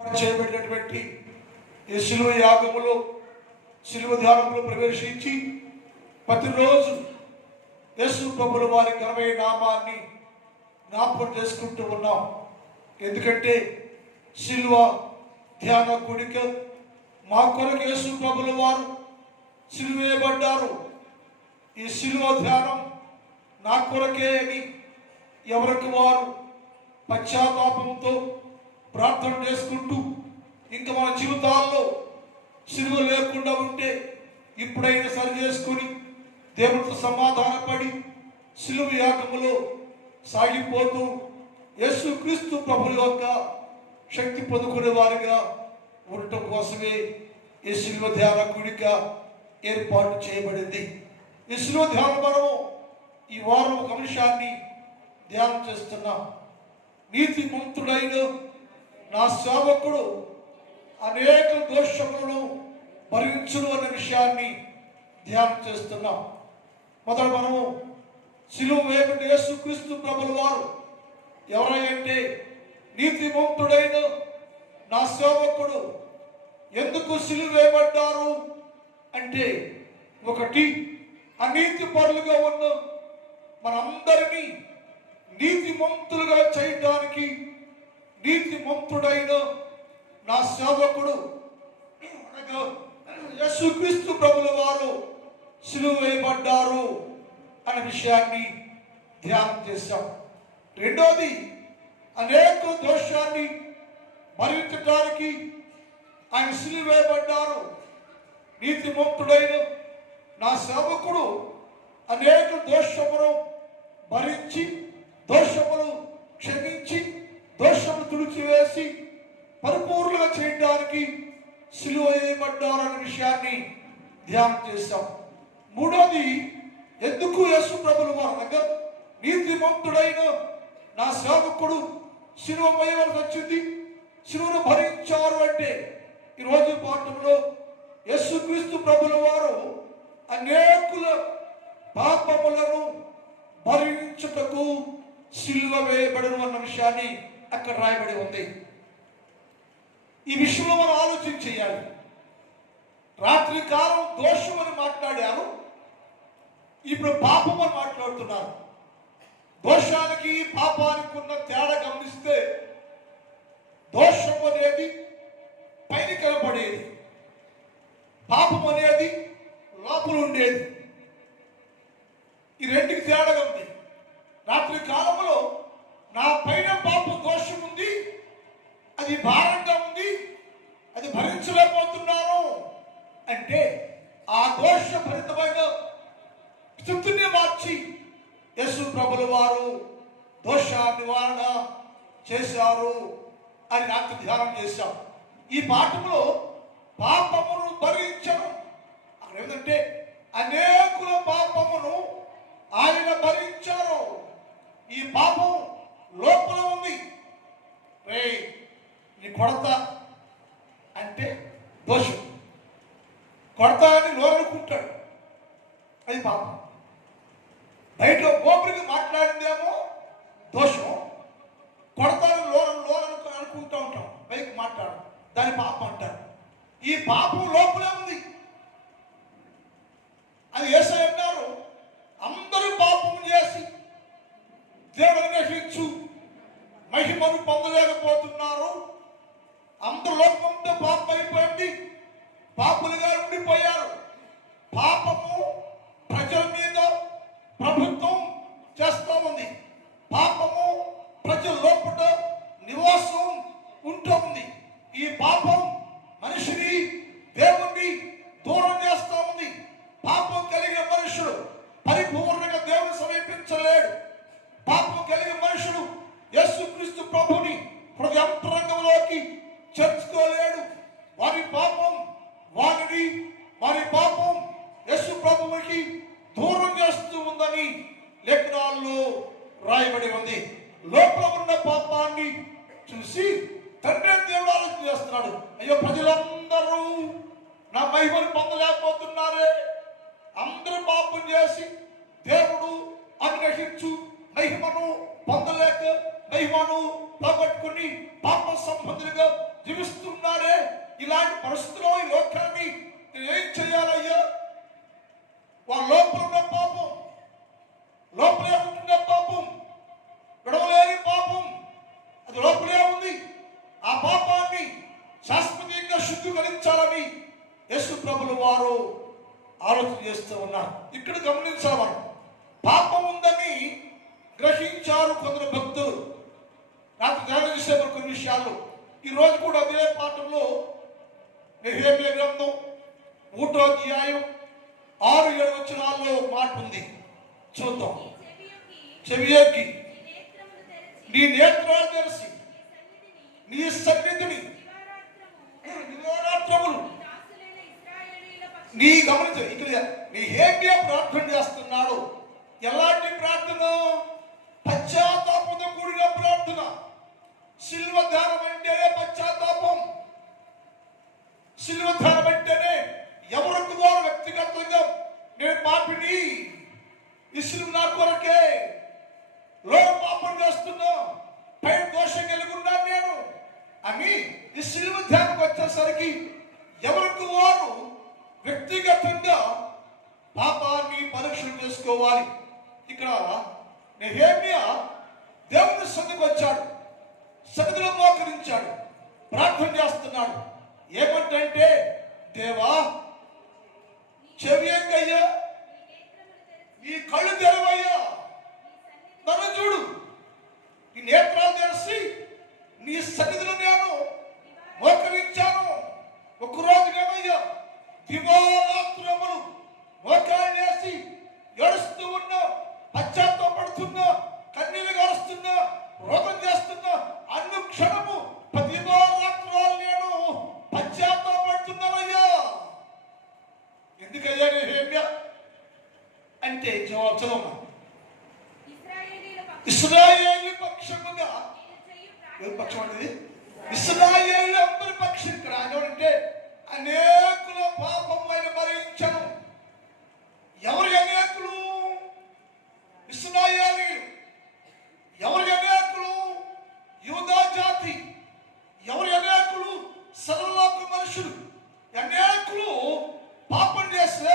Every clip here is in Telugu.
చేయబడినటువంటి ఈ శిలువ యాగములో శిలువ ధ్యానంలో ప్రవేశించి ప్రతిరోజు యేసు ప్రభుల వారి ఘనమైన నామాన్ని జ్ఞాపకం చేసుకుంటూ ఉన్నాం. ఎందుకంటే శిలువ ధ్యాన కూడిక మా కొరకు యేసు ప్రభుల వారు శిలువ వేయబడ్డారు. ఈ శిలువ ధ్యానం నా కొరకే అని ఎవరికి వారు పశ్చాత్తాపంతో ప్రార్థన చేసుకుంటూ ఇంకా మన జీవితాల్లో శిలువ లేకుండా ఉంటే ఇప్పుడైనా సరి చేసుకుని దేవునితో సమాధానపడి శిలువ యాగములో సాగిపోతూ యేసుక్రీస్తు ప్రభుల యొక్క శక్తి పొందుకునే వారిగా ఉండటం కోసమే ఈ శిలువ ధ్యాన కూడిక ఏర్పాటు చేయబడింది. ఈ శిలువ ధ్యాన మనము ఈ వారం ఒక అంశాన్ని ధ్యానం చేస్తున్నాం. నీతిమంతుడైన నా సేవకుడు అనేక దోషములను భరించును అనే విషయాన్ని ధ్యానం చేస్తున్నాం. మొదట మనము శిలువ వేయబడిన యేసుక్రీస్తు ప్రభుల వారు ఎవరంటే నీతిమంతుడైన నా సేవకుడు. ఎందుకు శిలువ వేయబడ్డారు అంటే, ఒకటి అనీతి పరులుగా ఉన్న మనందరినీ నీతిమంతులుగా చేయడానికి నీతిమంతుడైన నా సేవకుడు యేసుక్రీస్తు ప్రభుల వారు శిలువ వేయబడ్డారు అనే విషయాన్ని ధ్యానం చేశాం. రెండోది, అనేక దోషాన్ని భరించడానికి ఆయన శిలువ వేయబడ్డారు. నీతిమంతుడైన నా సేవకుడు అనేక దోషమును భరించి దోషమును క్షమించి దోషమును తుడిచివేసి పరిపూర్ణంగా చేయడానికి శిలువ వేయబడ్డారు అనే విషయాన్ని ధ్యానం చేశాం. మూడోది, ఎందుకు యేసు ప్రభుల వారు అనగా నీతిమంతుడైన నా సేవకుడు శిలువ వేయవలసి వచ్చింది, శిలువను భరించారు అంటే, ఈరోజు పాఠంలో యేసుక్రీస్తు ప్రభుల వారు అనేకుల పాపములను భరించుటకు శిలువ వేయబడను అన్న విషయాన్ని అక్కడ రాయబడి ఉంది. ఈ విషయంలో మనం ఆలోచన చేయాలి. రాత్రి కాలం దోషం అని మాట్లాడారు, ఇప్పుడు పాపం అని మాట్లాడుతున్నారు. దోషానికి పాపానికి ఉన్న తేడా గమనిస్తే, దోషం అనేది పైన కనపడేది, పాపం అనేది లోపల ఉండేది. ఈ రెండుకి తేడా ఉంది. రాత్రి కాలంలో నా పైన పాపం దోషం ఉంది, అది భారంగా ఉంది, అది భరించలేకపోతున్నాను అంటే ఆ దోష భరితమైన స్థితిని మార్చి యేసు ప్రభుల వారు దోష నివారణ చేశారు అని రాత్రి ధ్యానం చేశాం. ఈ పాఠంలో పాపమును భరించను అక్కడ ఏమిటంటే, అనేకుల పాపమును ఆయన భరించారు. ఈ పాపం లోపల ఉంది. రే నీ కొడతా అంటే దోషం, కొడతా అని లోనుకుంటాడు, అది పాపం. బయట ఓపెన్గా మాట్లాడిందేమో దోషం, కొడతాను లోను అనుకుంటూ ఉంటాం, పైకి మాట్లాడు, దాని పాపం అంటారు. ఈ పాపం లోపలే ఉంది. అది యేసయ్య అన్నారు, అందరూ పాపం చేసి దేవుని రక్షించు మహిమను పొందలేకపోతున్నారు. అందరూ లోకంతో పాపం అయిపోయింది, పాపులుగా ఉండిపోయారు. పాపము ప్రజల మీద ప్రభుత్వం చేస్తూ ఉంది. పాపము ప్రజల లోపల నివాసం ఉంటూ ఉంది. ఈ పాపం మనిషిని దేవుణ్ణి దూరం చేస్తూ ఉంది. పాపం కలిగిన మనుషుడు పరిపూర్ణంగా దేవుని సమీపించలేడు. పాపం కలిగిన మనుషుడు యేసుక్రీస్తు ప్రభుని హృదయాంతరంగంలోకి చేర్చుకోలేడు. వారి పాపం యేసు ప్రభువుకి దూరం చేస్తూ ఉందని లేఖనాల్లో రాయబడి ఉంది. లోపల ఉన్న పాపాన్ని చూసి తండ్రి దేవుడు ఆలోచన చేస్తున్నాడు, అయ్యో ప్రజలందరూ నా మహిమను పొందలేకపోతున్నారే, అందరూ పాపం చేసి దేవుడు అనుగ్రహించు మహిమను పొందలేక మహిమను పోగొట్టుకుని పాప సంబంధులుగా జీవిస్తున్నారే, ఇలాంటి పరిస్థితుల్లో ఈ లోకాన్ని ఏం చేయాలయ్యా? వాళ్ళ లోపల ఉన్న పాపం, లోపలే ఉంటున్న పాపం, విడవలేని పాపం, అది లోపలే ఉంది. ఆ పాపాన్ని శాశ్వతంగా శుద్ధీకరించాలని యేసు ప్రభుల వారు ఆలోచన చేస్తూ ఉన్నారు. ఇక్కడ గమనించాలి మనం, పాపం ఉందని గ్రహించారు కొందరు భక్తులు. నాకు ధ్యానం చేసే కొన్ని విషయాలు ఈ రోజు కూడా అదే పాఠంలో నెహెమ్యా గ్రంథం 3వ అధ్యాయం 6-7 వచనాల్లో మాట ఉంది. చూద్దాం. చెవియొగ్గి నీ నేత్రాలు తెరిచి నీ సన్నిధిని దివారాత్రములు నీ గమనించు. ఇక్కడ నెహెమ్యా ప్రార్థన చేస్తున్నాడు. ఎలాంటి ప్రార్థన? పశ్చాత్తాపంతో కూడిన ప్రార్థన. శిల్వ ధ్యానం అంటేనే పశ్చాత్తాపం. శిల్వ ధ్యానం అంటేనే ఎవరికి వారు వ్యక్తిగతంగా నేను పాపిని, ఈ శిలువ నా కొరకే, లోక పాపం చేస్తున్నా, పైన దోషం కలిగి ఉన్నాను నేను అని ఈ శిలువ ధ్యానం వచ్చేసరికి ఎవరికి వారు వ్యక్తిగతంగా పాపాన్ని పరీక్షలు చేసుకోవాలి. ఇక్కడ నెహెమ్యా దేవుని సన్నిధికి వచ్చాడు, సన్నిధిలో మోకరించాడు, ప్రార్థన చేస్తున్నాడు. ఏమంటే, దేవా చెవియొగ్గయ్యా, నీ కళ్ళు తెరవయ్యా, నన్ను చూడు, నీ నేత్రాలు తెరిచి నీ సన్నిధిలో నేను మోకరించాను. ఒక్కరోజుగానయ్యా దివారాత్రములు మోకాళ్ళు వేసి ఏడుస్తూ ఉన్నా, పశ్చాత్తాపడుతున్నా, కన్నీళ్ళు గారుస్తున్నా, రోగం చేస్తున్నా, అనుక్షణము దివారాత్రాలు నేను పశ్చాత్తాపడుతున్నానయ్యా. ఎందుకయ్యా నెహెమ్యా అంటే జవాబు చదవమా. ఇశ్రాయేలు పక్షముగా, ఎవరి పక్షం అనేది? ఇశ్రాయేలు అందరి పక్షం. ఇక్కడ అంటే అనేకుల పాపమైన భరించను. ఎవరి అనేకులు? ఇశ్రాయేలీయులు. ఎవరి అనేకులు? యూదా జాతి. ఎవరి అనేకులు? సర్వలోక మనుషులు. అనేకులు పాపం చేస్తే,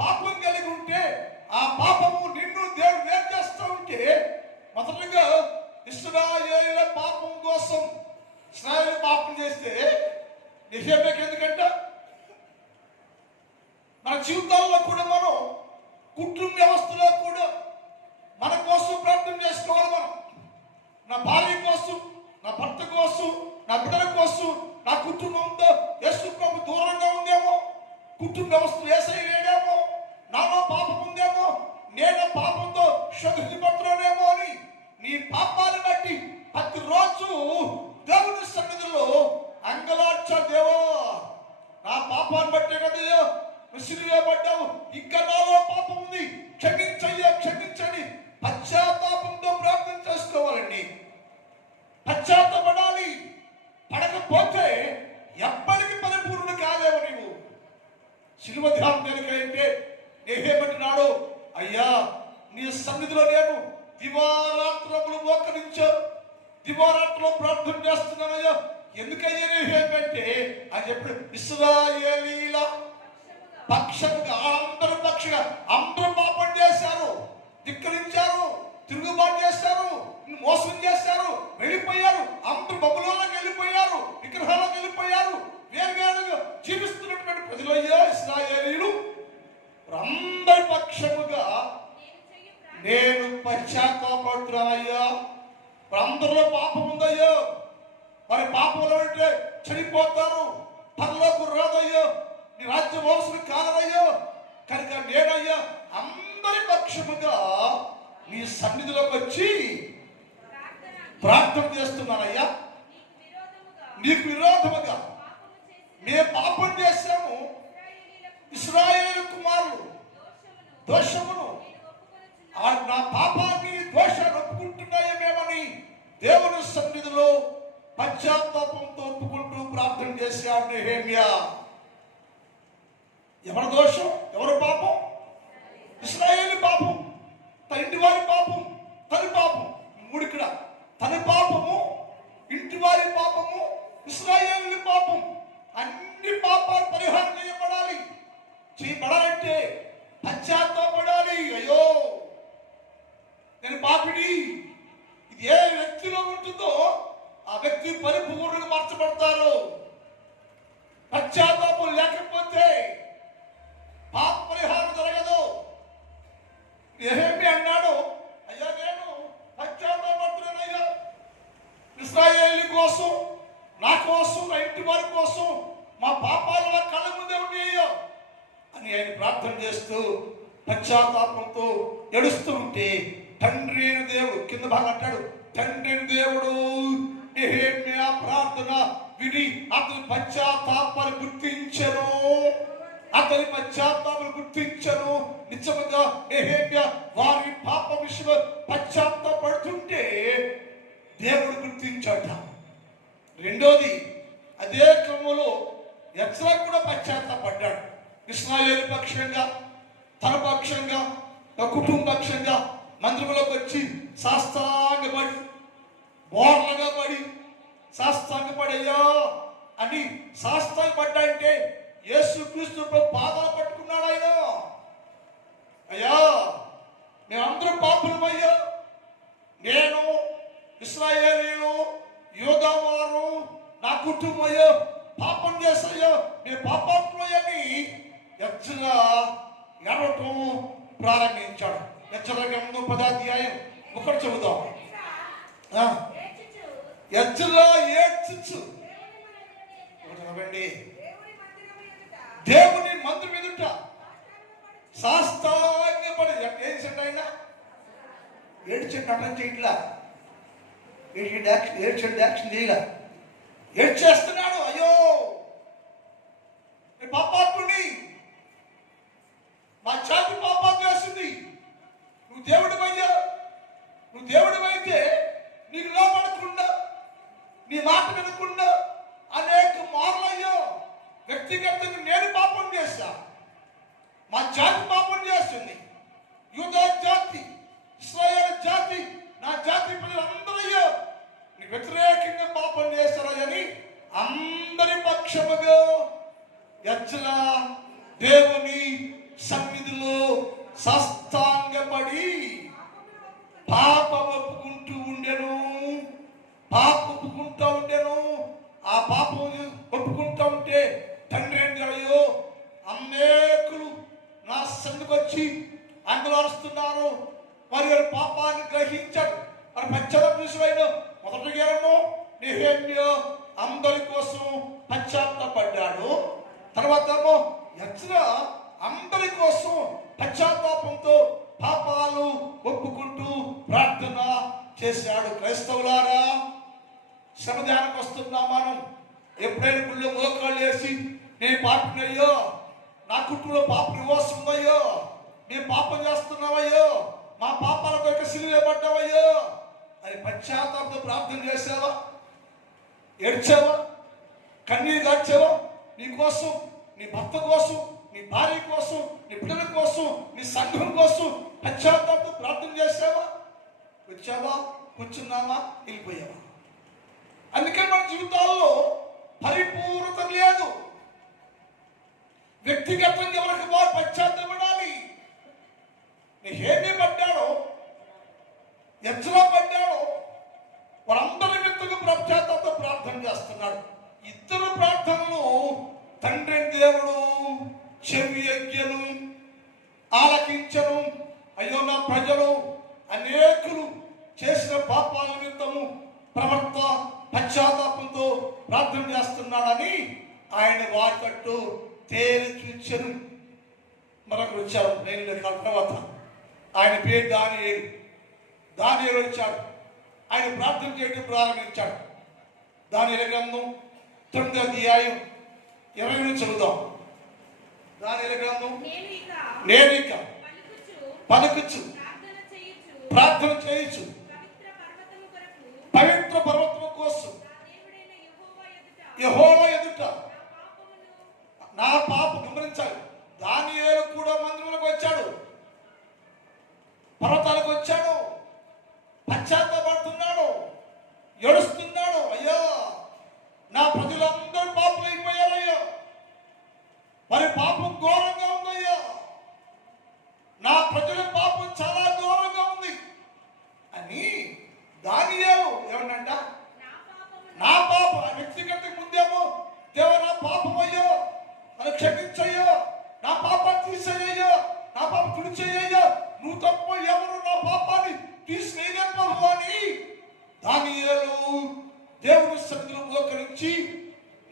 పాపం కలిగి ఉంటే, ఆ పాపము నిన్ను దేవుడు ఏం చేస్తూ ఉంటే, మొదటగా ఇశ్రాయేలుల పాపం కోసం ఇశ్రాయేలు పాపం చేస్తే నెహెమ్యాకి ఎందుకంట? మన జీవితాల్లో కూడా మనం కుటుంబ వ్యవస్థలో కూడా మన కోసం ప్రార్థన చేసుకోవాలి. మనం నా భార్య కోసం, నా భర్త కోసం, నా బిడ్డల కోసం, నా కుటుంబంతో యేసు ప్రభు దూరంగా ఉందేమో, కుటుంబ వ్యవస్థ వేసేయలేమో, నాలో పాపం ఉందేమో, నేను పాపంతో శోధించబడుతున్నానేమో అని నీ పాపాన్ని బట్టి ప్రతిరోజు దేవుని సన్నిధిలో అంగలార్చాలి. దేవా, నా పాపాన్ని బట్టే కదా విసిరివేయబడ్డావు, ఇంకా నాలో పాపం ఉంది, క్షమించయ్యా, క్షమించని పశ్చాత్తాపంతో ప్రార్థన చేసుకోవాలండి. పశ్చాత్తపడాలి. పడకపోతే ఎప్పటికీ పరిపూర్ణ కాలేవు నీవు. శిలువ ధ్యానం దేనికంటే నెహెమ్యా, అయ్యా నీ సన్నిధిలో నేను దివారాత్రములు మోకరించాను, దివారాత్రంలో ప్రార్థన చేస్తున్నానయ్యా. ఎందుకయ్యా నెహెమ్యా అని చెప్పి ఇశ్రాయేలీయుల పక్షముగా, అందరూ పక్షంగా, అందరూ పాపం చేశారు, ధిక్కరించారు, తిరుగుబాటు చేశారు, మోసం చేశారు, వెళ్ళిపోయారు, అందరూ బబులోనికి వెళ్ళిపోయారు, విగ్రహాలకు వెళ్ళిపోయారు, వేరువేరుగా జీవిస్తున్నటువంటి ప్రజలయ్యా ఇశ్రాయేలీయులు. అందరి పక్షముగా నేను పశ్చాత్తాపడుతున్నానయ్యా. అందరిలో పాపం ఉందయ్యో, మరి పాపంలో ఉంటే చనిపోతారు, పరలోకం రాదయ్యో, నీ రాజ్యం అవసరం కాదయ్యో. కనుక నేనయ్యా అందరి పక్షముగా నీ సన్నిధిలోకి వచ్చి ప్రార్థన చేస్తున్నానయ్యా. నీకు విరోధముగా మేము పాపం చేశాము, ఇశ్రాయేలు కుమారులు దోషమును, నా పాపాన్ని దోషాన్ని ఒప్పుకుంటున్నాయేమేమని దేవుని సన్నిధిలో పశ్చాత్తాపంతో ఒప్పుకుంటూ ప్రార్థన చేశాడు నెహెమ్యా. ఎవరి దోషం, ఎవరి పాపం? ఇశ్రాయేలు పాపం, తన ఇంటి వారి పాపం, తన పాపం. మూడు ఇక్కడ తన పాపము, ఇంటి వారి పాపము, ఇశ్రాయేలు పాపం అన్ని పాపాలు పరిహారం చేయబడాలంటే పశ్చాత్తాపడాలి. అయ్యో నేను పాపిడి, ఇది ఏ వ్యక్తిలో ఉంటుందో ఆ వ్యక్తి పరిపూర్ణంగా మార్చబడతారు. పశ్చాత్తాపం లేకపోతే పాప పరిహారం జరగదు. యెహెమ్యా అన్నాడు, అయ్యా నేను పశ్చాత్తాపడుతున్నానయ్యా, ఇశ్రాయేలు కోసం, నా కోసం, నా ఇంటి వారి కోసం, మా పాపాలు నా కళ్ళ ముందే ఉన్నాయో అని ఆయన ప్రార్థన చేస్తూ పశ్చాత్తాపంతో ఏడుస్తూ ఉంటే తండ్రి అయిన దేవుడు కింద భాగం అంటాడు, తండ్రి అయిన దేవుడు యెహెమ్యా ప్రార్థన విని అతని పశ్చాత్తాపాన్ని గుర్తించను. అతని పశ్చాత్తాపాన్ని గుర్తించను. నిజంగా యెహెమ్యా వారి పాప విషయంలో పశ్చాత్తాపడుతుంటే దేవుడు గుర్తించాట. రెండోది, అదే క్రమంలో ఎజ్రా కూడా పశ్చాత్తాపడ్డాడు. ఇశ్రాయేలు పక్షంగా, తన పక్షంగా, తన కుటుంబ పక్షంగా మందిరంలోకి వచ్చి సాష్టాంగపడి, బోర్లగా పడి సాష్టాంగపడయ్యా అని సాష్టాంగపడ్డా అంటే యేసుక్రీస్తు పాదాలు పట్టుకున్నాడు ఆయన. అయ్యా మేమందరం పాపులమయ్యా, నేను, ఇశ్రాయేలీయులు, యూదా వారు, నా కుటుంబమయ్యో పాపం చేస్తాయో, నేను పాపాత్మయ్యని ఎజ్రా ఏడవటం ప్రారంభించాడు. ఎజ్రా గ్రంథం 10వ అధ్యాయం 1 చదువుదాం. ఎజ్రా ఏడ్చుచు దేవుని మందిరం ఎదుట సాష్టాంగపడి ఏడ్చండి. ఆయన ఏడ్చండి అంటే ఇట్లా ఏడ్చండి యాక్షన్ చేయలే, ఏడ్చేస్తున్నాడు. అయ్యో పాపాత్ముని, మా జాతి పాపాలు చేస్తుంది, నువ్వు దేవుడివయ్యా, నువ్వు దేవుడివైతే నీకు లోపడకుండా, నీ మాట వినకుండా అనేక మార్లయ్యో వ్యక్తిగతంగా నేను పాపం చేశా, మా జాతి పాపం చేస్తుంది, యూదా జాతి, ఇశ్రాయేలు జాతి, నా జాతి ప్రజలందరయ్యో నీకు వ్యతిరేకంగా పాపం చేస్తారని అందరి పక్షముగా ఎజ్రా దేవుని సన్నిధిలో సాష్టాంగపడి పాపం ఒప్పుకుంటూ ఉండెను. పాపం ఒప్పుకుంటూ ఉండెను. ఆ పాపం ఒప్పుకుంటూ ఉంటే తండ్రి అయ్యో అనేకులు నా సన్నిధికి వచ్చి అంగలారుస్తున్నారు, వారి పాపాన్ని గ్రహించాడు. మరి పశ్చాత్తాపం మొదటిగా ఏమో యెహెమ్యా అందరి కోసం పశ్చాత్తాపడ్డాడు. తర్వాత ఏమో ఎజ్రా అందరి కోసం పశ్చాత్తాపంతో పాపాలు ఒప్పుకుంటూ ప్రార్థన చేశాడు. క్రైస్తవులారా, శ్రమదానికి వస్తున్నాం మనం. ఎప్పుడైనా గుళ్ళో మోకాళ్ళు వేసి నేను పాపినయ్యో, నా కుటుంబంలో పాప నివాసం ఉందయ్యో, మేము పాపం చేస్తున్నామయ్యో, మా పాపాల కొరకు సిలువ పడ్డావయ్యో అని పశ్చాత్తాపంతో ప్రార్థన చేసావా? ఏడ్చావా? కన్నీరు గార్చావా? నీ కోసం, నీ భర్త కోసం, నీ భార్య కోసం, నీ పిల్లల కోసం, నీ సంఘం కోసం పశ్చాత్తాపంతో ప్రార్థన చేసావా? వచ్చావా? కూర్చున్నావా? వెళ్ళిపోయావా? అందుకని మన జీవితాల్లో పరిపూర్ణత లేదు. వ్యక్తిగతంగా ఎవరికి వారు పశ్చాత్తాపడాలి. యెహెమ్యా పడ్డాడో, ఎజ్రా పడ్డాడో, వారందరి నిమిత్తంగా పశ్చాత్తాపంతో ప్రార్థన చేస్తున్నాడు. ఇద్దరు ప్రార్థనలు తండ్రి దేవుడు చెవి యజ్ఞను ఆలకించను. అయ్యో నా ప్రజలు అనేకులు చేసిన పాపాల నిమిత్తము ప్రవర్త పశ్చాత్తాపంతో ప్రార్థన చేస్తున్నాడని ఆయన వారి తట్టు తేరి చూచెను. మరొకరు వచ్చారు నేను తర్వాత, ఆయన పేరు దానియేలు. దానియేలు వచ్చాడు, ఆయన ప్రార్థన చేయడం ప్రారంభించాడు. దానియేలు గ్రంథం 9వ అధ్యాయం 20 నుంచి చదువుదాం. దానియేలు గ్రంథం, నేను ఇక పలుకుచు ప్రార్థన చేయొచ్చు పవిత్ర పర్వతము కోసం యెహోవా ఎదుట నా పాపం. గమనించాలి, దానియేలు కూడా మందిరంలోకి వచ్చాడు, పర్వతాలకు వచ్చాడు, పశ్చాత్తాపడుతున్నాడు, ఏడుస్తున్నాడు. అయ్యో నా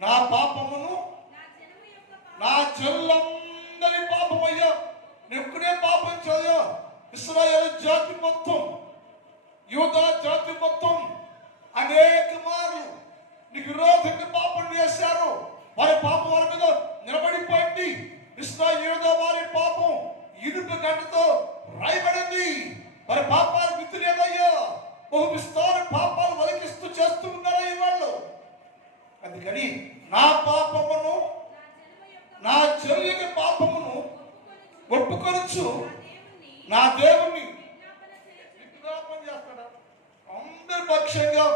నా పాపమును నా చెల్లందరి పాపమయ్యా. నెప్పుడే పాపం చేయా. ఇశ్రాయేలు జాతి మొత్తం, యూదా జాతి మొత్తం అనేక మార్లు నీకు విరోధంగా పాపం చేశారు. వారి పాపం వారి మీద నిలబడిపోయింది. ఇశ్రాయేలు వారి పాపం ఇనుప గంటతో రాయబడింది. వారి పాపాలు మిత్రులేదయ్యా. బహు విస్తార పాపాలు వలకిస్తూ చేస్తూ ఉన్నారయ్య వాళ్ళు. అందుకని నా పాపమును నా చెల్లి పాపమును ఒప్పుకొనొచ్చు నా దేవుణ్ణి విజ్ఞాపన చేస్తాడా? అందరి పక్షంగా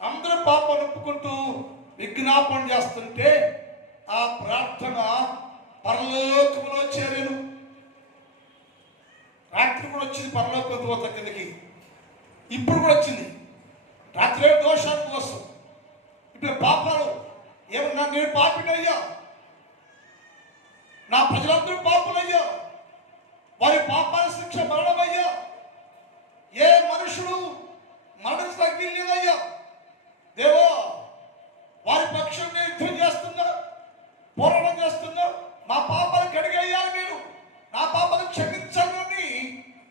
అందరి పాపాలు ఒప్పుకుంటూ విజ్ఞాపన చేస్తుంటే ఆ ప్రార్థన పరలోకములో చేరేను. రాత్రి కూడా వచ్చింది పరలోక దూత కిందకి. ఇప్పుడు కూడా వచ్చింది. రాత్రి దోషాల కోసం, ఇప్పుడు పాపాలు ఏమన్నా నేను పాపినయ్యా, నా ప్రజలందరూ పాపులయ్యా, వారి పాపాల శిక్ష మరణమయ్యా. ఏ మనుషుడు మరణించదగిలేదయ్యా. దేవా, వారి పక్షం నేను యుద్ధం చేస్తున్నా, పోరాటం చేస్తున్నా. మా పాపాలు కడిగేయాలి, మీరు నా పాపాలు క్షమించాలని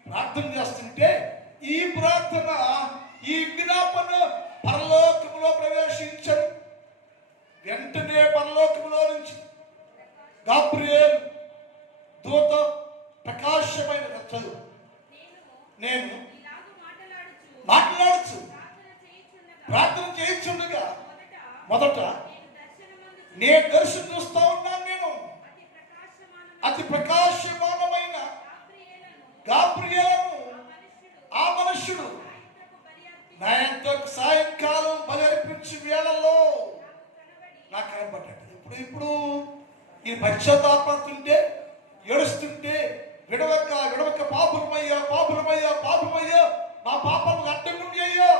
ప్రార్థన చేస్తుంటే ఈ ప్రార్థన, ఈ విజ్ఞాపన పరలోకములో ప్రవేశించరు. వెంటనే పరలోకములో నుంచి గాబ్రియేలు దూత ప్రకాశమైన చదువు నేను మాట్లాడచ్చు ప్రార్థన చేయించుండగా మొదట నేను దర్శనం చూస్తా ఉన్నాను. నేను అతి ప్రకాశమానమైన గాబ్రియేలును ఆ మనుష్యుడు నా యొక్క సాయంకాలం బలి అర్పించి వేళల్లో నాకు కనబడ్డాడు. ఇప్పుడు ఈ పశ్చాత్తాపడుతుంటే, ఏడుస్తుంటే, విడవక పాపులమయ్యా, పాపులమయ్యా, పాపమయ్యా, మా పాపాలకు అడ్డంగుండి అయ్యా,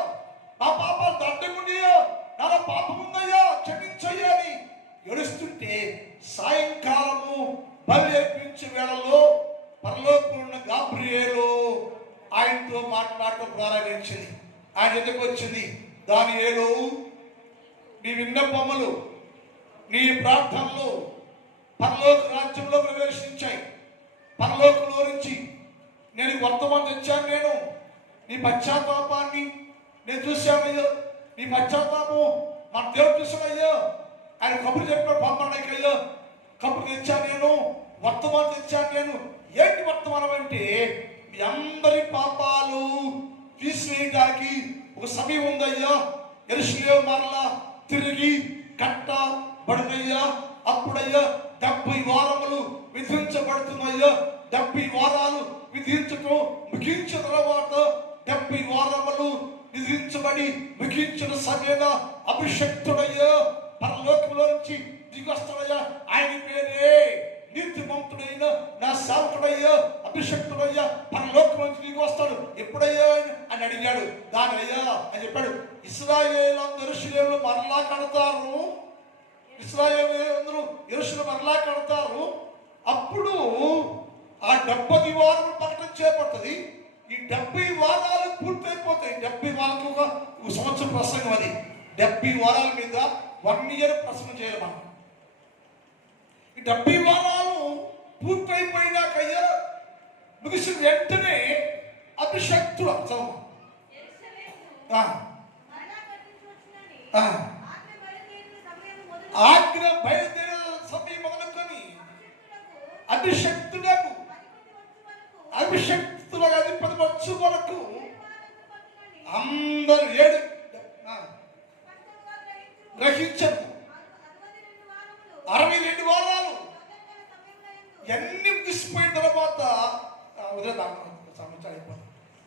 మా పాపాలకు అడ్డంగుండి అయ్యా, నాలో పాపం ఉందయ్యా, క్షమించయ్యా అని ఏడుస్తుంటే సాయంకాలము బలి అర్పించే వేళలో పరలోకంలో ఉన్న గాబ్రియేలు ఆయనతో మాట్లాడటం ప్రారంభించింది. ఆయన ఎందుకు వచ్చింది? దానియేలు, నీ విన్నపములు, నీ ప్రార్థనలు పరలోక రాజ్యంలో ప్రవేశించాయి. పరలోకంలో నుంచి నేను వర్తమానం తెచ్చాను. నేను నీ పశ్చాత్తాపాన్ని నేను చూశానయ్యో. నీ పశ్చాత్తాపం మన దేవుడు చూసానయ్యో. ఆయన కబురు చెప్పిన పంపడానికయ్యో కబురు తెచ్చాను నేను, వర్తమానం తెచ్చాను నేను. ఏంటి వర్తమానం అంటే, మీ అందరి పాపాలు తీసివేయడానికి ఒక సమయం ఉందయ్యా. యెరూషలేము మరలా తిరిగి కట్టబడునయ్యా. అప్పుడయ్యా 70 వారములు విధించబడుతున్నాయ్యా. 70 వారాలు విధించటం ముగించిన తర్వాత 70 వారములు విధించబడి ముగించిన సమేత అభిషక్తుడయ్యా పరలోకంలో నుంచి దిగొస్తాడయ్యా. ఆయన పేరే నీతిమంతుడైన నా సేవకుడయ్యా, అభిషక్తుడయ్యా, పరలోకం నుంచి దిగి వస్తాడు. ఎప్పుడయ్యా అని అడిగాడు. దానయ్యా అని చెప్పాడు. ఇశ్రాయేలందరూ యెరూషలేములో మరలా కడతారు. ఇశ్రాయేలీయులందరూ యెరూషలేము మరలా కడతారు. అప్పుడు ఆ 70 వారాలు ప్రకటన చేపడుతుంది. ఈ 70 వారాలు పూర్తయిపోతాయి. 70 వారాలకు ఒక సంవత్సరం ప్రసంగం. అది 70 వారాల మీద 1 ఇయర్ ప్రసంగం చేయాలి మనం. ఈ 70 వారాలు పూర్తయిపోయినాకయ్యా ముగిసిన వెంటనే అభిషక్తుడు ఆజ్ఞ బయలుదేరే సమయం మొదలుకొని అభిషక్తులకు అధిపతి వచ్చు వరకు అందరూ గ్రహించరు. 62 వారాలు ఎన్ని ముగిసిపోయిన తర్వాత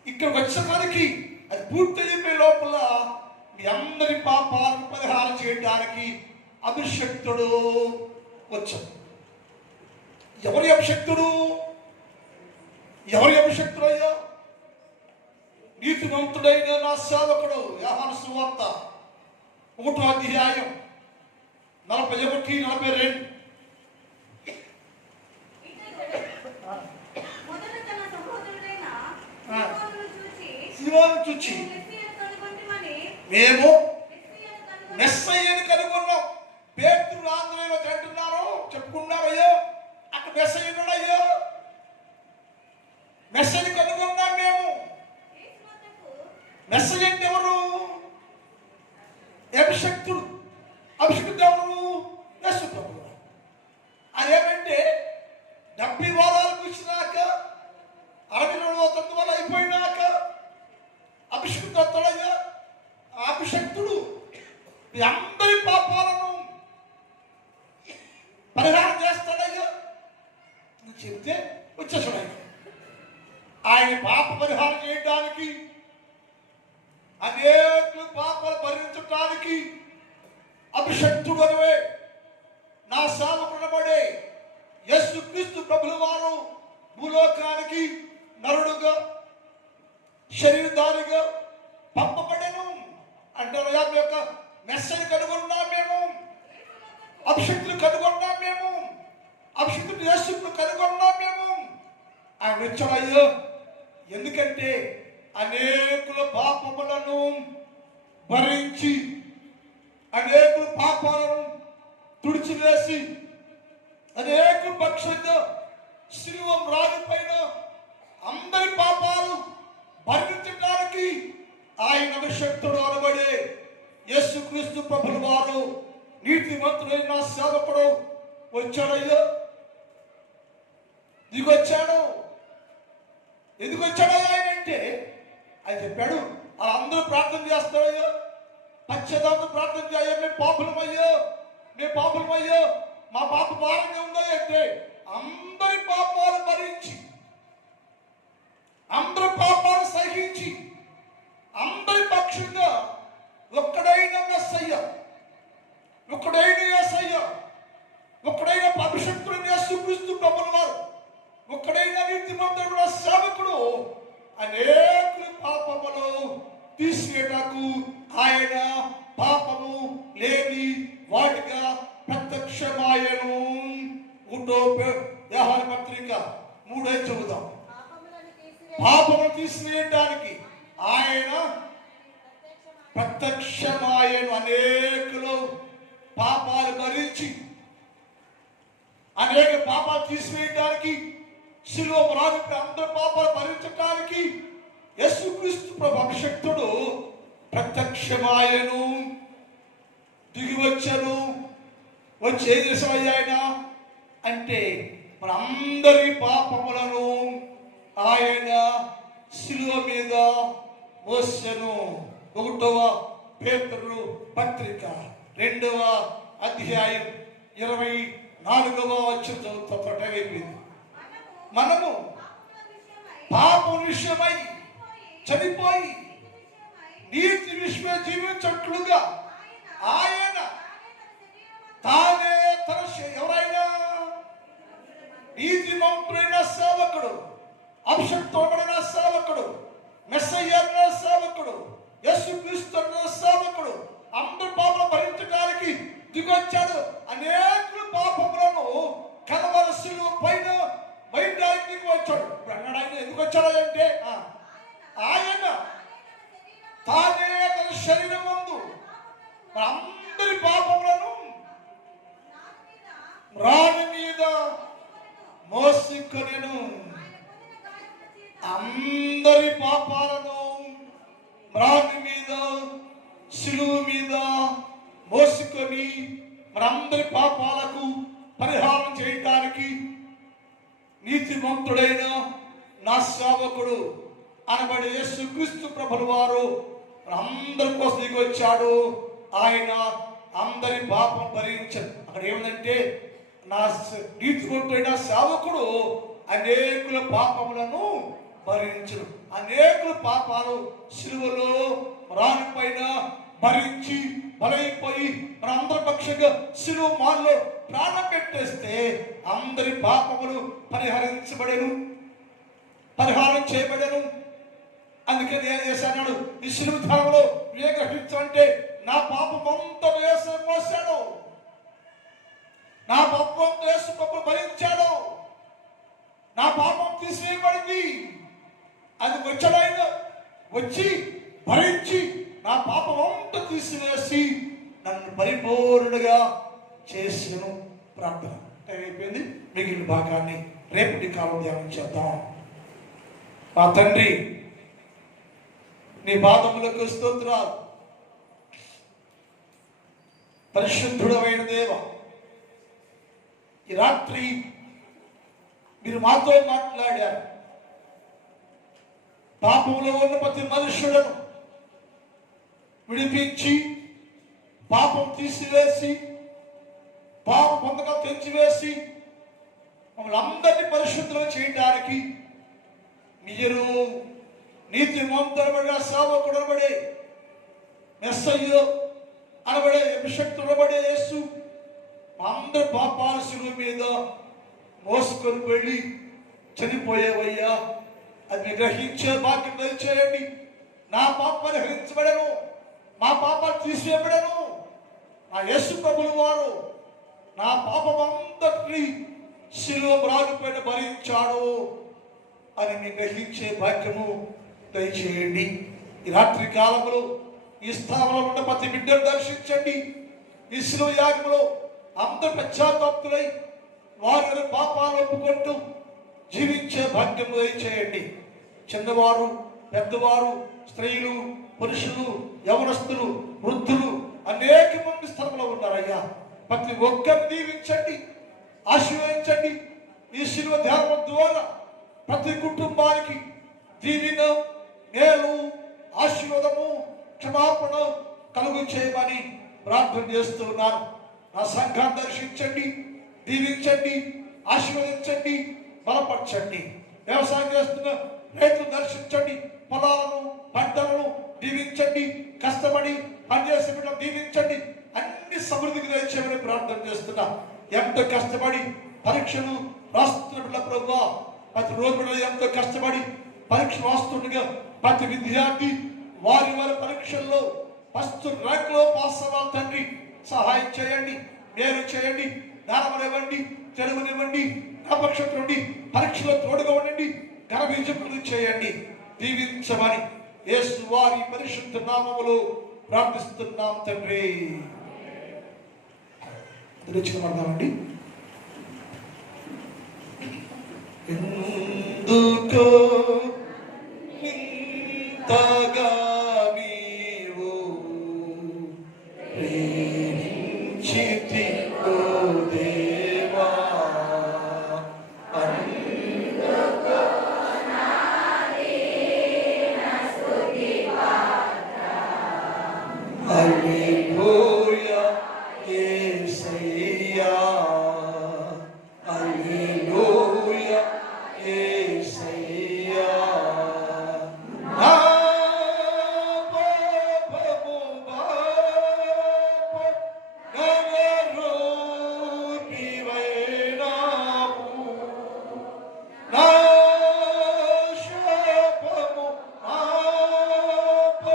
ఇక్కడికి వచ్చేసరికి అది పూర్తయిపోయే లోపల మీ అందరి పాపాలను పరిహారం చేయడానికి అభిషక్తుడు వచ్చాడు. ఎవరి అభిషక్తుడు? ఎవరి అభిషక్తుడు అయ్యా? నీతిమంతుడైన నా సేవకుడు. యోహాను సువార్త 1వ అధ్యాయం 41-42. సీమోను చూచి మేము మెస్సయ్యను కనుగొన్నాం. పేరు మెస్సయ్య ఉన్నాడయ్యా. మెస్సయ్యని కనుగొన్నాం మేము. మెస్సయ్య అంటే ఎవరు? అభిషక్తుడు. అభిషక్తుడు ఎవరు? యేసు ప్రభువు. అదేమంటే 70 వారాలు కూర్చున్నాక 62వ తత్వాలు అయిపోయినాక అభిషక్తుడు వస్తాడయ్యా. అభిషక్తుడు మీ అందరి పాపాలను పరిహారం చేస్తాడయ్యా అని చెప్తే వచ్చేసాడు ఆయన. ఆయన పాప పరిహారం చేయడానికి, అనేకులు పాపాలు భరించడానికి అభిషక్తుడు అనివే నా సేవకుడబడే యేసుక్రీస్తు ప్రభుల వారు భూలోకానికి నరుడుగా శరీరధారిగా పంపబడెను అంటారు. మీ యొక్క మెస్సని కనుగొన్నాం మేము, అభిషక్తులు కనుగొన్నాం మేము, అభిషక్తుడు యేసును కనుగొన్నాం మేము. ఆయన వచ్చాడయ్యో. ఎందుకంటే అనేకుల పాపములను భరించి, అనేకుల పాపాలను తుడిచివేసి, అనేకుల పక్షంగా శిలువ మ్రాగు పైన అందరి పాపాలు భరించడానికి ఆయన అభిషక్తుడు అనబడే యేసుక్రీస్తు ప్రభుల వారు నీతిమంతుడైన నా సేవకుడు వచ్చాడయ్యో. దిగొచ్చాడు. ఎందుకు వచ్చాడు ఆయన అంటే ఆయన చెప్పాడు, అందరూ ప్రార్థన చేస్తారయ్యో, పశ్చాత్తాపం ప్రార్థన చేయ, మేము పాపులమయ్యో, మేము పాపులమయ్యో, మా పాప భారంగా ఉందో అంటే అందరి పాపాలు భరించి, అందరి పాపాలు సహించి, అందరి పక్షంగా ఒక్కడైన మెస్సయ్య, ఒక్కడైన యేసయ్య, ఒక్కడైన అభిషక్తుడు యేసుక్రీస్తు ప్రభుల వారు, ఒక్కడైన నీతిమంతుడు సేవకుడు అనేకుల పాపములు తీసివేటకు ఆయన పాపము లేని వాటిగా ప్రత్యక్షమాయను. వ్యవహార పత్రిక 3 చదువుదాం. పాపములు తీసివేయడానికి ఆయన ప్రత్యక్షమాయను. అనేకులు పాపాలు భరించి, అనేక పాపాలు తీసివేయడానికి, శిలువ మ్రాగుపై అందరి పాపాలు భరించడానికి యేసుక్రీస్తు ప్రభు అభిషక్తుడు ప్రత్యక్షమాయను, దిగి వచ్చాను. వచ్చి ఏం చేసామయ్యా ఆయన అంటే మన అందరి పాపములను ఆయన శిలువ మీద మోసెను. 1వ పేతురు పత్రిక 2వ అధ్యాయం 24వ వచనం చదువుతాం. మనము పాపం విషయమై చనిపోయి నీతి విషయమై జీవించట్లుగా ఆయన తానే తన ఎవరైనా నీతిమంతుడైన సేవకుడు, అభిషక్తుడైన సేవకుడు, మెస్సయ్య సేవకుడు, యేసుక్రీస్తు సేవకుడు అందరి పాపలు భరించడానికి దిగొచ్చాడు. అనేక పాపములను కలవరి శిలువ పైన బయటకి దిగి వచ్చాడు. అన్నాడు ఆయన ఎందుకు వచ్చాడు అంటే ఆయన తానే తన శరీరం ముందు అందరి పాపములను రాణి మీద మోసుకొనెను. అందరి పాపాలను రాణి మీద శిలువ మీద మోసుకొని మనందరి పాపాలకు పరిహారం చేయడానికి నీతిమంతుడైన నా సేవకుడు అనబడి యేసుక్రీస్తు ప్రభుల వారు అందరి కోసం దిగి వచ్చాడు. ఆయన అందరి పాపం భరించాడు. అక్కడ ఏమిటంటే నా నీతిమంతుడైన సేవకుడు అనేకుల పాపములను భరించడు. అనేకుల పాపాలు శిలువలో రాని పైన భరించి బలైపోయి మన అందరి పక్షంగా శిలువ మాల్లో ప్రాణం పెట్టేస్తే అందరి పాపములు పరిహారం చేయబడను. అందుకని ఏం చేశాడు? ఈ శిలువ ధర్మంలో గ్రహించాలంటే నా పాపం అంతా యేసు మోసాడు, నా పాపం యేసు పాపం భరించాడు, నా పాపం తీసివేయబడింది. అది వచ్చాడు ఆయన, వచ్చి భరించి నా పాపం అంతా తీసివేసి నన్ను పరిపూర్ణుడిగా చేసిన ప్రార్థన. టైం అయిపోయింది. మిగిలిన భాగాన్ని రేపటి కాలం ధ్యానం చేద్దాం. మా తండ్రి, నీ పాదములకు స్తోత్రాలు. పరిశుద్ధుడమైన దేవ, ఈ రాత్రి మీరు మాతో మాట్లాడారు. పాపంలో ఉన్న ప్రతి మనుషులను విడిపించి, పాపం తీసివేసి, పాపం పొందగా తెంచివేసి మమ్మల్ని అందరినీ పరిశుద్ధులు చేయడానికి మీరు నీతి మంతరబడే సేవకుడు అనబడే మెస్సయ్య అనబడే అభిషక్తుడు అనబడే యేసు అందరి పాపాల శిలువ మీద మోసుకొని వెళ్ళి చనిపోయేవయ్యా. అది గ్రహించే భాగ్యం దయచేయండి. నా పాపాలు గ్రహించబడను, మా పాపాలు తీసివేయబడను. నా యేసు ప్రభుల వారు నా పాపమంతటిని శిలువ మ్రానుపైన భరించాడు అని మీ గ్రహించే భాగ్యము దయచేయండి. ఈ రాత్రి కాలంలో ఈ స్థానంలో ఉన్న ప్రతి బిడ్డను దర్శించండి. ఈ శిలువ యాగంలో అందరూ పశ్చాత్తాప్తులై వారి పాపాలు ఒప్పుకుంటూ జీవించే భాగ్యం దయచేయండి. చిన్నవారు, పెద్దవారు, స్త్రీలు, పురుషులు, యవనస్తులు, వృద్ధులు అనేక మంది స్థలంలో ఉన్నారయ్యా. ప్రతి ఒక్కరిని దీవించండి, ఆశీర్వదించండి. ఈ శిలువ ధ్యానం ద్వారా ప్రతి కుటుంబానికి దీవెన, మేలు, ఆశీర్వాదము, క్షమాపణ కలుగు చేయమని ప్రార్థన చేస్తున్నాను. నా సంఘాన్ని దర్శించండి, దీవించండి, ఆశీర్వదించండి, బలపరచండి. వ్యవసాయం చేస్తున్న రైతులు దర్శించండి, పొలాలను, పంటలను దీవించండి, కష్టపడి పనిచేసే బిడ్డలు దీవించండి, అన్ని సమృద్ధికి దయచేయమని ప్రార్థన చేస్తున్నా. ఎంతో కష్టపడి పరీక్షలు రాస్తున్న బిడ్డ ప్రభువా, ప్రతిరోజు బిడ్డలు ఎంతో కష్టపడి పరీక్షలు రాస్తుండగా ప్రతి విద్యార్థి వారి వారి పరీక్షల్లో ఫస్ట్ ర్యాంక్లో పాస్ అవ్వాలి. తండ్రి సహాయం చేయండి, మేలు చేయండి, జ్ఞానమునివ్వండి, తెలుగునివ్వండి, జ్ఞాపకశక్తి నుండి పరీక్షలో తోడుగా ఉండండి, ఘన విజయములు చేయండి, దీవించమని యేసు వారి పరిశుద్ధ నామములో ప్రార్థిస్తున్నాం తండ్రి. తెచ్చుకోమంటామండి. ఎందుకో ఇంతగా నీవు ప్రేమించితివో దేవా, హల్లెలూయా యేసయ్యా, హల్లెలూయా యేసయ్యా. నా పాపము బాపు నగరూపివైనావు, నా శాపము పాపు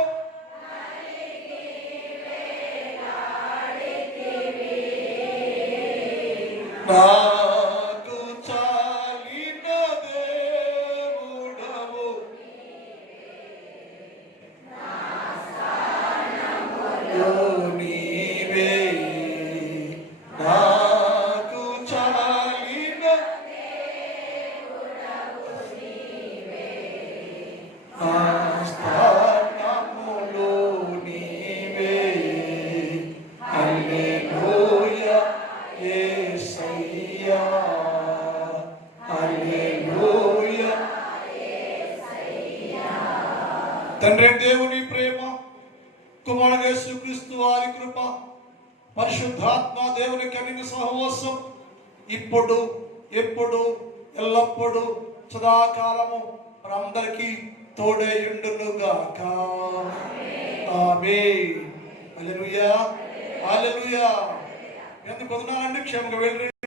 నాకు చాలిన దేవుడవు, నీవే నాకు చాలిన స్థానములో నీవే. హల్లెలూయా యేసయ్యా, హల్లెలూయా. తండ్రి దేవుని ప్రేమ, కుమారుడు యేసుక్రీస్తు వారి కృప, పరిశుద్ధాత్మ దేవుని కనిని సహవాసం ఇప్పుడు, ఎప్పుడు, ఎల్లప్పుడు, సదాకాలము మనందరికీ తోడేయుండునుగాక. ఆమేన్. హల్లెలూయా, హల్లెలూయా. ఎందుకు వదనాలండి, క్షేమంగా వెళ్ళండి.